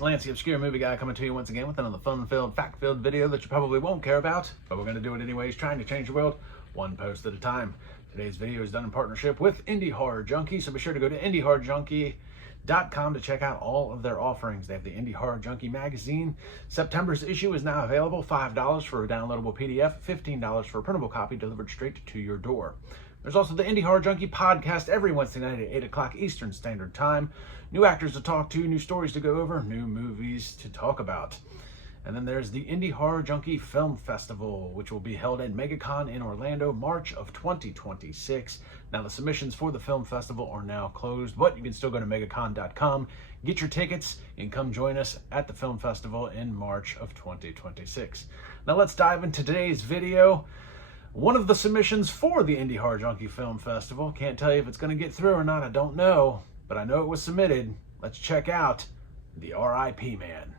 Lance, the Obscure Movie Guy, coming to you once again with another fun-filled, fact-filled video that you probably won't care about, but we're going to do it anyways, trying to change the world one post at a time. Today's video is done in partnership with Indie Horror Junkie, so be sure to go to indiehorrorjunkie.com to check out all of their offerings. They have the Indie Horror Junkie magazine. September's issue is now available, $5 for a downloadable PDF, $15 for a printable copy delivered straight to your door. There's also the Indie Horror Junkie podcast every Wednesday night at 8 o'clock Eastern Standard Time. New actors to talk to, new stories to go over, new movies to talk about. And then there's the Indie Horror Junkie Film Festival, which will be held at MegaCon in Orlando, March of 2026. Now, the submissions for the film festival are now closed, but you can still go to megacon.com, get your tickets, and come join us at the film festival in March of 2026. Now, let's dive into today's video. One of the submissions for the Indie Horror Junkie Film Festival. Can't tell you if it's going to get through or not, I don't know, but I know it was submitted. Let's check out the R.I.P. Man.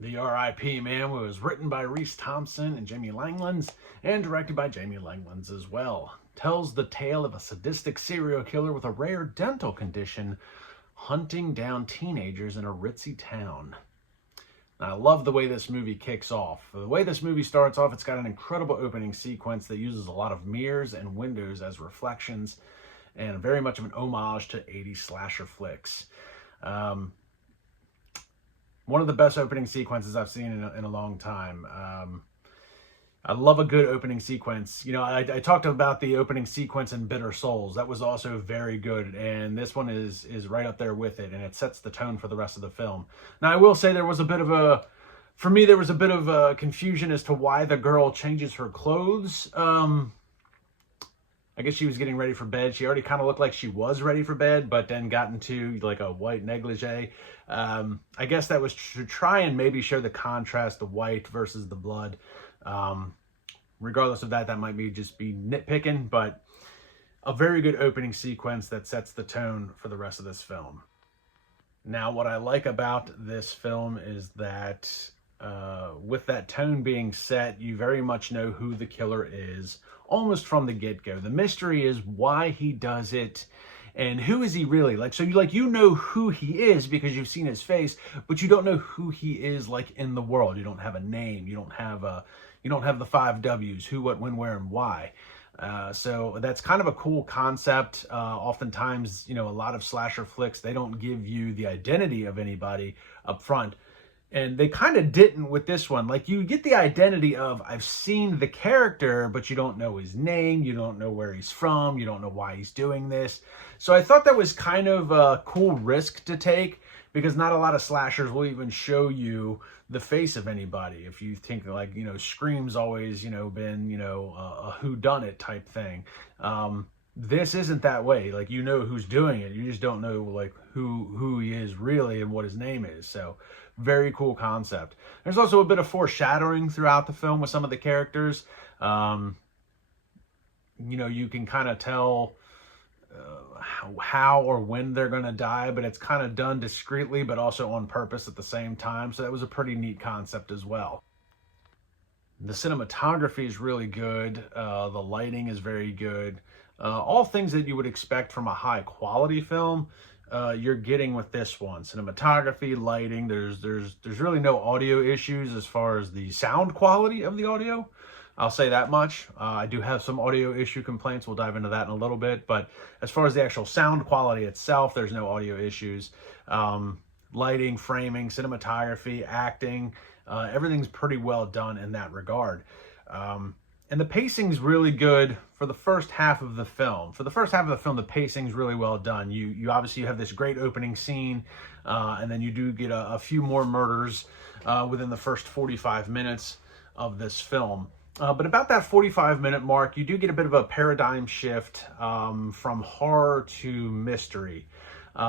The R.I.P. Man was written by Reese Thompson and Jamie Langlands and directed by Jamie Langlands as well. Tells the tale of a sadistic serial killer with a rare dental condition hunting down teenagers in a ritzy town. Now, I love the way this movie kicks off. The way this movie starts off, it's got an incredible opening sequence that uses a lot of mirrors and windows as reflections and very much of an homage to 80s slasher flicks. One of the best opening sequences I've seen in a long time. I love a good opening sequence. You know, I talked about the opening sequence in Bitter Souls. That was also very good, and this one is right up there with it, and it sets the tone for the rest of the film. Now, I will say there was a bit of a, for me, there was a bit of a confusion as to why the girl changes her clothes. I guess she was getting ready for bed. She already kind of looked like she was ready for bed, but then got into like a white negligee. I guess that was to try and maybe show the contrast, the white versus the blood. Regardless of that, that might be just be nitpicking, but a very good opening sequence that sets the tone for the rest of this film. Now, what I like about this film is that with that tone being set, you very much know who the killer is almost from the get-go. The mystery is why he does it and who is he really. Like, so you know who he is because you've seen his face, but you don't know who he is like in the world. You don't have a name. You don't have the 5 W's, who, what, when, where, and why. So that's kind of a cool concept. Oftentimes, you know, a lot of slasher flicks, they don't give you the identity of anybody up front. And they kind of didn't with this one. Like, you get the identity of, I've seen the character, but you don't know his name. You don't know where he's from. You don't know why he's doing this. So I thought that was kind of a cool risk to take, because not a lot of slashers will even show you the face of anybody. If you think, like, you know, Scream's always, you know, been, you know, a whodunit type thing. This isn't that way. Like, you know who's doing it. You just don't know, like, who he is really and what his name is. So very cool concept. There's also a bit of foreshadowing throughout the film with some of the characters. you can kind of tell how or when they're going to die, but it's kind of done discreetly, but also on purpose at the same time. So that was a pretty neat concept as well. The cinematography is really good. The lighting is very good. All things that you would expect from a high quality film, you're getting with this one. Cinematography, lighting, there's really no audio issues as far as the sound quality of the audio. I'll say that much. I do have some audio issue complaints. We'll dive into that in a little bit. But as far as the actual sound quality itself, there's no audio issues. Lighting, framing, cinematography, acting, everything's pretty well done in that regard. And the pacing's really good for the first half of the film. For the first half of the film, the pacing's really well done. You obviously have this great opening scene, and then you do get a few more murders within the first 45 minutes of this film. But about that 45-minute mark, you do get a bit of a paradigm shift from horror to mystery,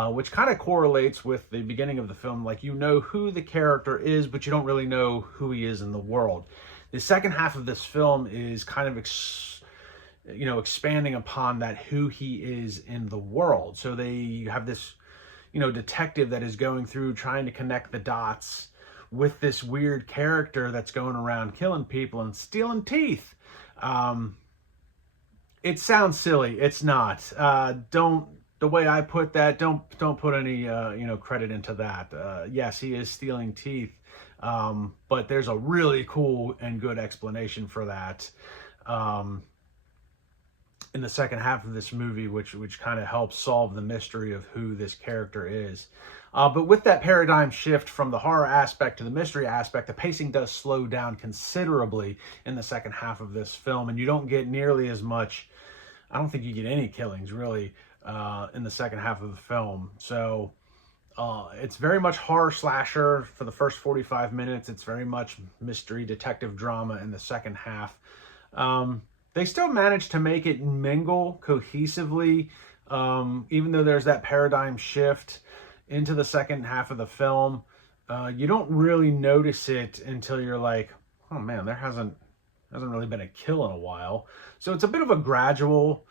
which kind of correlates with the beginning of the film. Like, you know who the character is, but you don't really know who he is in the world. The second half of this film is kind of expanding upon that, who he is in the world. So they have this, detective that is going through trying to connect the dots with this weird character that's going around killing people and stealing teeth. It sounds silly. It's not. The way I put that, don't put any credit into that. Yes, he is stealing teeth, but there's a really cool and good explanation for that in the second half of this movie, which kind of helps solve the mystery of who this character is. But with that paradigm shift from the horror aspect to the mystery aspect, the pacing does slow down considerably in the second half of this film, and you don't get nearly as much. I don't think you get any killings really in the second half of the film. So it's very much horror slasher for the first 45 minutes. It's very much mystery detective drama in the second half. They still manage to make it mingle cohesively, even though there's that paradigm shift into the second half of the film. You don't really notice it until you're like, oh man, there hasn't really been a kill in a while. So it's a bit of a gradual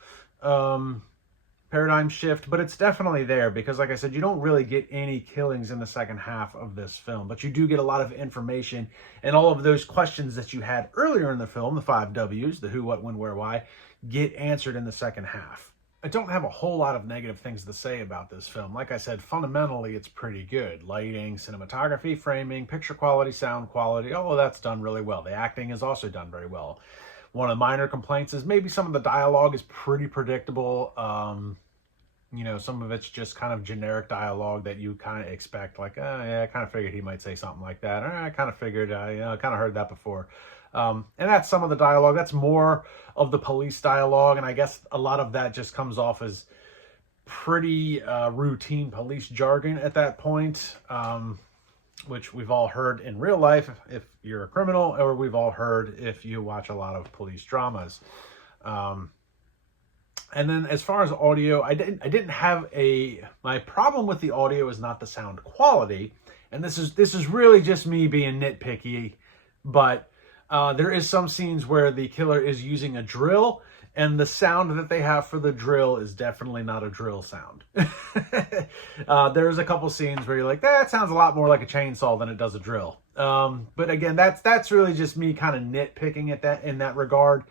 paradigm shift, but it's definitely there because, like I said, you don't really get any killings in the second half of this film, but you do get a lot of information, and all of those questions that you had earlier in the film, the 5 W's, the who, what, when, where, why, get answered in the second half. I don't have a whole lot of negative things to say about this film. Like I said, fundamentally, it's pretty good. Lighting, cinematography, framing, picture quality, sound quality, all of that's done really well. The acting is also done very well. One of the minor complaints is maybe some of the dialogue is pretty predictable. Some of it's just kind of generic dialogue that you kind of expect. Like, yeah, I kind of figured he might say something like that. Or I kind of figured, I kind of heard that before. And that's some of the dialogue. That's more of the police dialogue. And I guess a lot of that just comes off as pretty routine police jargon at that point, which we've all heard in real life if you're a criminal, or we've all heard if you watch a lot of police dramas. And then as far as audio, I didn't have my problem with the audio is not the sound quality. And this is really just me being nitpicky, but there is some scenes where the killer is using a drill, and the sound that they have for the drill is definitely not a drill sound. There's a couple scenes where you're like, that sounds a lot more like a chainsaw than it does a drill. But again, that's really just me kind of nitpicking at that in that regard.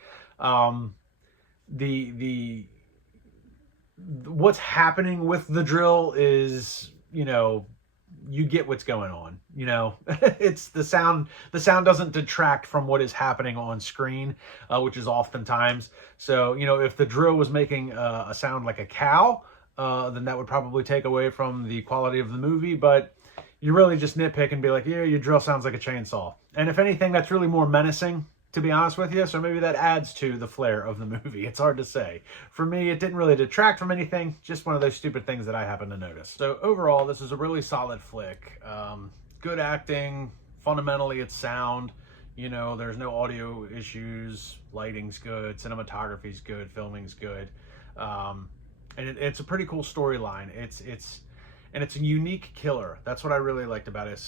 What's happening with the drill is, you get what's going on, it's the sound doesn't detract from what is happening on screen, which is oftentimes. So, if the drill was making a sound like a cow, then that would probably take away from the quality of the movie, but you really just nitpick and be like, yeah, your drill sounds like a chainsaw. And if anything, that's really more menacing, to be honest with you. So maybe that adds to the flair of the movie. It's hard to say. For me, it didn't really detract from anything. Just one of those stupid things that I happen to notice. So overall, this is a really solid flick. Good acting. Fundamentally, it's sound. There's no audio issues. Lighting's good. Cinematography's good. Filming's good. And it's a pretty cool storyline. It's a unique killer. That's what I really liked about it.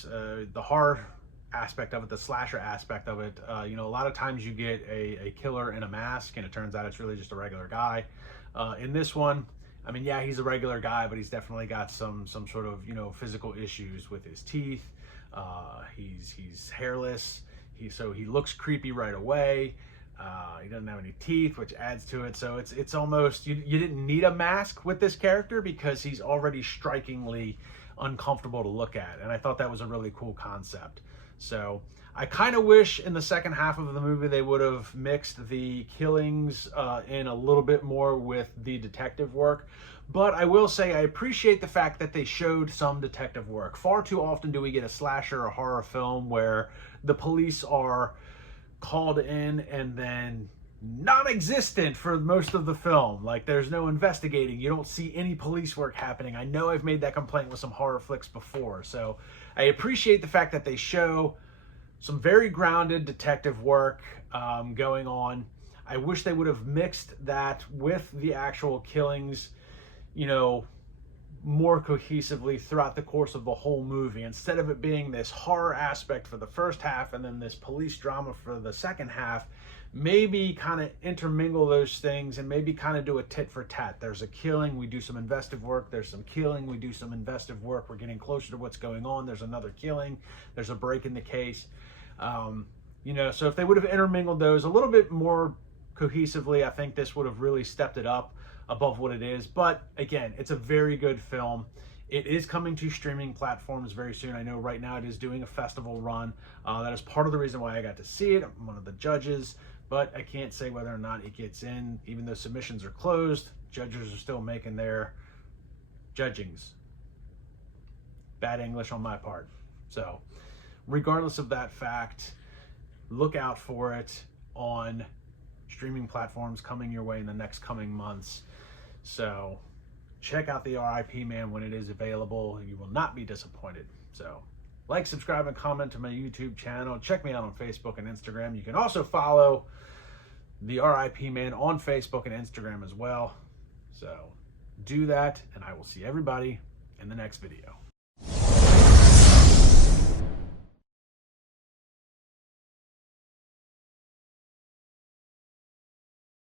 The horror aspect of it, the slasher aspect of it. You know, a lot of times you get a killer in a mask, and it turns out it's really just a regular guy. In this one, I mean, yeah, he's a regular guy, but he's definitely got some sort of, you know, physical issues with his teeth. He's hairless. So he looks creepy right away. He doesn't have any teeth, which adds to it. So it's almost, you didn't need a mask with this character because he's already strikingly uncomfortable to look at. And I thought that was a really cool concept. So I kind of wish in the second half of the movie they would have mixed the killings in a little bit more with the detective work. But I will say I appreciate the fact that they showed some detective work. Far too often do we get a slasher or horror film where the police are called in and then non-existent for most of the film. Like, there's no investigating. You don't see any police work happening. I know I've made that complaint with some horror flicks before. So I appreciate the fact that they show some very grounded detective work going on. I wish they would have mixed that with the actual killings, you know, more cohesively throughout the course of the whole movie, instead of it being this horror aspect for the first half and then this police drama for the second half. Maybe kind of intermingle those things and maybe kind of do a tit for tat. There's a killing, we do some investigative work. There's some killing, we do some investigative work. We're getting closer to what's going on. There's another killing. There's a break in the case. You know, so if they would have intermingled those a little bit more cohesively, I think this would have really stepped it up above what it is. But again, it's a very good film. It is coming to streaming platforms very soon. I know right now it is doing a festival run. That is part of the reason why I got to see it. I'm one of the judges, but I can't say whether or not it gets in. Even though submissions are closed, judges are still making their judgings. Bad English on my part. So regardless of that fact, look out for it on streaming platforms coming your way in the next coming months. So check out the R.I.P. Man when it is available. You will not be disappointed. So like, subscribe, and comment to my YouTube channel. Check me out on Facebook and Instagram. You can also follow the R.I.P. Man on Facebook and Instagram as well. So do that, and I will see everybody in the next video.